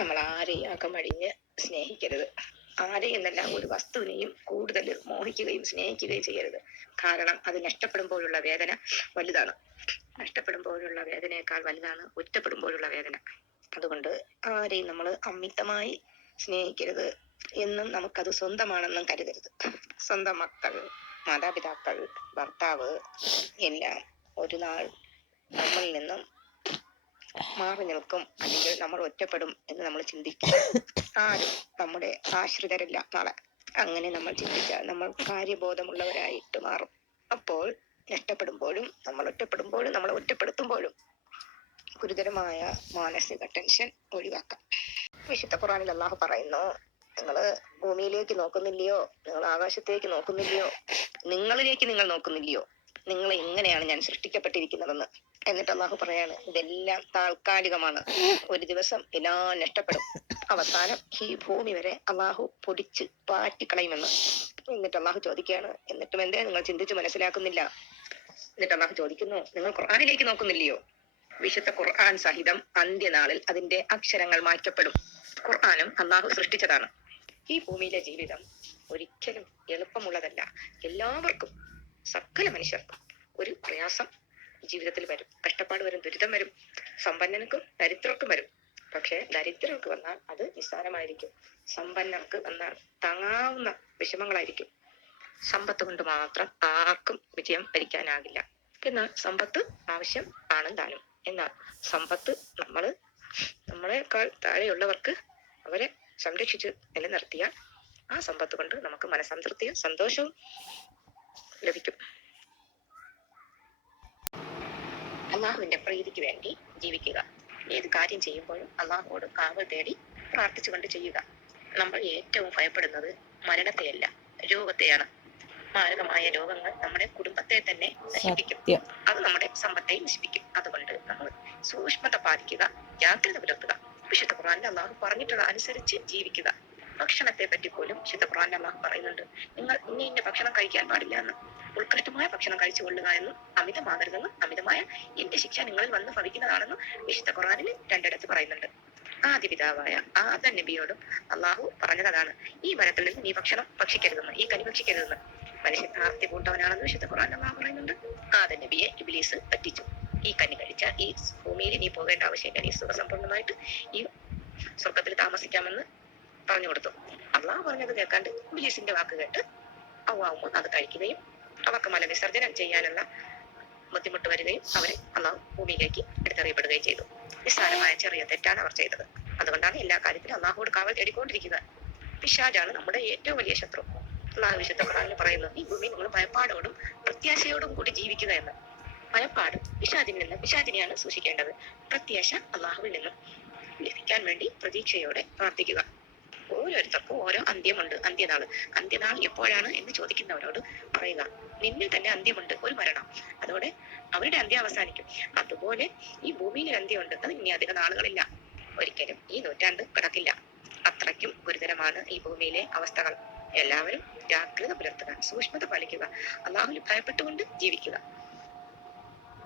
നമ്മൾ ആരെയും അകമഴിഞ്ഞ് സ്നേഹിക്കരുത്. ആരെയും എന്നല്ല, ഒരു വസ്തുവിനെയും കൂടുതൽ മോഹിക്കുകയും സ്നേഹിക്കുകയും ചെയ്യരുത്. കാരണം അത് നഷ്ടപ്പെടുമ്പോഴുള്ള വേദന വലുതാണ്. നഷ്ടപ്പെടുമ്പോഴുള്ള വേദനയേക്കാൾ വലുതാണ് ഒറ്റപ്പെടുമ്പോഴുള്ള വേദന. അതുകൊണ്ട് ആരെയും നമ്മൾ അമിതമായി സ്നേഹിക്കരുത്. എന്നും നമുക്കത് സ്വന്തമാണെന്നും കരുതരുത്. സ്വന്തം മക്കൾ, മാതാപിതാക്കൾ, ഭർത്താവ് എല്ലാം ഒരു നാൾ നമ്മളിൽ നിന്നും മാറി നിൽക്കും, അല്ലെങ്കിൽ നമ്മൾ ഒറ്റപ്പെടും എന്ന് നമ്മൾ ചിന്തിക്കും. ആരും നമ്മുടെ ആശ്രിതരല്ല നാളെ. അങ്ങനെ നമ്മൾ ചിന്തിച്ചാൽ നമ്മൾ കാര്യബോധമുള്ളവരായിട്ട് മാറും. അപ്പോൾ നഷ്ടപ്പെടുമ്പോഴും നമ്മൾ ഒറ്റപ്പെടുമ്പോഴും നമ്മളെ ഒറ്റപ്പെടുത്തുമ്പോഴും ഗുരുതരമായ മാനസിക ടെൻഷൻ ഒഴിവാക്കാം. വിശുദ്ധ ഖുർആനിൽ അല്ലാഹു പറയുന്നു, നിങ്ങൾ ഭൂമിയിലേക്ക് നോക്കുന്നില്ലയോ, നിങ്ങൾ ആകാശത്തേക്ക് നോക്കുന്നില്ലയോ, നിങ്ങളിലേക്ക് നിങ്ങൾ നോക്കുന്നില്ലയോ, നിങ്ങൾ എങ്ങനെയാണ് ഞാൻ സൃഷ്ടിക്കപ്പെട്ടിരിക്കുന്നതെന്ന്. എന്നിട്ട് അല്ലാഹു പറയാണ്, ഇതെല്ലാം താൽക്കാലികമാണ്. ഒരു ദിവസം എല്ലാം നഷ്ടപ്പെടും. അവസാനം ഈ ഭൂമി വരെ അല്ലാഹു പൊടിച്ച് പാറ്റിക്കളയുമെന്ന്. എന്നിട്ട് അല്ലാഹു ചോദിക്കുകയാണ്, എന്നിട്ടും എന്തേ നിങ്ങൾ ചിന്തിച്ച് മനസ്സിലാക്കുന്നില്ല? എന്നിട്ട് അല്ലാഹു ചോദിക്കുന്നു, നിങ്ങൾ ഖുർആനിലേക്ക് നോക്കുന്നില്ലയോ? വിശുദ്ധ ഖുർആൻ സഹിതം അന്ത്യനാളിൽ അതിന്റെ അക്ഷരങ്ങൾ മാറ്റപ്പെടും. ഖുർആനും അല്ലാഹു സൃഷ്ടിച്ചതാണ്. ഈ ഭൂമിയിലെ ജീവിതം ഒരിക്കലും എളുപ്പമുള്ളതല്ല. എല്ലാവർക്കും, സകല മനുഷ്യർക്കും ഒരു പ്രയാസം ജീവിതത്തിൽ വരും. കഷ്ടപ്പാട് വരും, ദുരിതം വരും. സമ്പന്നർക്കും ദരിദ്രർക്കും വരും. പക്ഷെ ദരിദ്രർക്ക് വന്നാൽ അത് നിസ്സാരമായിരിക്കും. സമ്പന്നർക്ക് വന്നാൽ താങ്ങാവുന്ന വിഷമങ്ങളായിരിക്കും. സമ്പത്ത് കൊണ്ട് മാത്രം ആർക്കും വിജയം വരിക്കാനാകില്ല. എന്നാൽ സമ്പത്ത് ആവശ്യം ആണ് താനും. എന്നാൽ സമ്പത്ത് നമ്മളെക്കാൾ താഴെയുള്ളവർക്ക് അവരെ സംരക്ഷിച്ച് നിലനിർത്തിയാൽ ആ സമ്പത്ത് കൊണ്ട് നമുക്ക് മനസംതൃപ്തിയും സന്തോഷവും ലഭിക്കും. അള്ളാഹുവിന്റെ പ്രീതിക്ക് വേണ്ടി ജീവിക്കുക. ഏത് കാര്യം ചെയ്യുമ്പോഴും അള്ളാഹുവോട് കാവൽ തേടി പ്രാർത്ഥിച്ചുകൊണ്ട് ചെയ്യുക. നമ്മൾ ഏറ്റവും ഭയപ്പെടുന്നത് മരണത്തെയല്ല, രോഗത്തെയാണ്. മാരകമായ രോഗങ്ങൾ നമ്മുടെ കുടുംബത്തെ തന്നെ നശിപ്പിക്കും. അത് നമ്മുടെ സമ്പത്തെയും നശിപ്പിക്കും. അതുകൊണ്ട് നമ്മൾ സൂക്ഷ്മത പാലിക്കുക, ജാഗ്രത പുലർത്തുക. വിശുദ്ധ ഖുർആനിൽ അല്ലാഹു പറഞ്ഞിട്ടുള്ള അനുസരിച്ച് ജീവിക്കുക. ഭക്ഷണത്തെ പറ്റി പോലും വിശുദ്ധ ഖുർആനിൽ അല്ലാഹു പറയുന്നുണ്ട്, നിങ്ങൾ ഇന്ന ഭക്ഷണം കഴിക്കാൻ പാടില്ല എന്ന്. ഉത്കൃഷ്ടമായ ഭക്ഷണം കഴിച്ചു കൊള്ളുക എന്നും അമിതമാകരുതെന്നും അമിതമായ എന്റെ ശിക്ഷ നിങ്ങളിൽ വന്ന് ഭവിക്കുന്നതാണെന്നും വിശുദ്ധ ഖുർആനിൽ രണ്ടിടത്ത് പറയുന്നുണ്ട്. ആദ്യ പിതാവായ ആദം നബിയോടും അള്ളാഹു പറഞ്ഞതാണ്, ഈ മരത്തിൽ നിന്ന് നീ ഭക്ഷണം ഭക്ഷിക്കരുതെന്ന്, ഈ കനി ഭക്ഷിക്കരുതെന്ന്. മനുഷ്യൻ ആർത്തി പൂണ്ടവനാണെന്ന് വിശുദ്ധ ഖുർആനിൽ അല്ലാഹു പറയുന്നുണ്ട്. ആദം നബിയെ ഇബ്ലീസ് പറ്റിച്ചു. ഈ കനി കഴിച്ചാൽ ഈ ഭൂമിയിൽ നീ പോകേണ്ട ആവശ്യമില്ല, നീ സുഖസമ്പൂർണ്ണമായിട്ട് ഈ സ്വർഗത്തിൽ താമസിക്കാമെന്ന് പറഞ്ഞു കൊടുത്തു. അള്ളാഹു പറഞ്ഞത് കേൾക്കാണ്ട് ഇബ്ലീസിന്റെ വാക്ക് കേട്ട് ഹവ്വാവും അത് കഴിക്കുകയും അവർക്ക് മലവിസർജനം ചെയ്യാനുള്ള ബുദ്ധിമുട്ട് വരികയും അവരെ അള്ളാഹു ഭൂമിയിലേക്ക് എടുത്തെറിയപ്പെടുകയും ചെയ്തു. നിസ്സാരമായ ചെറിയ തെറ്റാണ് അവർ ചെയ്തത്. അതുകൊണ്ടാണ് എല്ലാ കാര്യത്തിലും അള്ളാഹുവോട് കാവൽ തേടിക്കൊണ്ടിരിക്കുക. പിശാചാണ് നമ്മുടെ ഏറ്റവും വലിയ ശത്രു. അള്ളാഹു വിശുദ്ധ ഖുർആനിൽ പറയുന്നു, ഈ ഭൂമി നിങ്ങൾ ഭയപ്പാടോടും പ്രത്യാശയോടും കൂടി ജീവിക്കുക എന്ന്. ഭയപ്പാട് പിശാചിനെയാണ് സൂക്ഷിക്കേണ്ടത്. പ്രത്യാശ അള്ളാഹുവിൽ നിന്നും ലഭിക്കാൻ വേണ്ടി പ്രതീക്ഷയോടെ പ്രാർത്ഥിക്കുക. ഓരോരുത്തർക്കും ഓരോ അന്ത്യമുണ്ട്, അന്ത്യനാൾ എപ്പോഴാണ് എന്ന് ചോദിക്കുന്നവരോട് പറയുക, നിന്നിൽ തന്നെ അന്ത്യമുണ്ട്, ഒരു മരണം. അതോടെ അവരുടെ അന്ത്യം അവസാനിക്കും. അതുപോലെ ഈ ഭൂമിയിൽ അന്ത്യമുണ്ട്, അത് ഇനി അധിക നാളുകളില്ല. ഒരിക്കലും ഈ നൂറ്റാണ്ട് കിടക്കില്ല. അത്രയ്ക്കും ഗുരുതരമാണ് ഈ ഭൂമിയിലെ അവസ്ഥകൾ. എല്ലാവരും ജാഗ്രത പുലർത്തുക, സൂക്ഷ്മത പാലിക്കുക, അള്ളാഹുവിൽ ഭയപ്പെട്ടുകൊണ്ട് ജീവിക്കുക.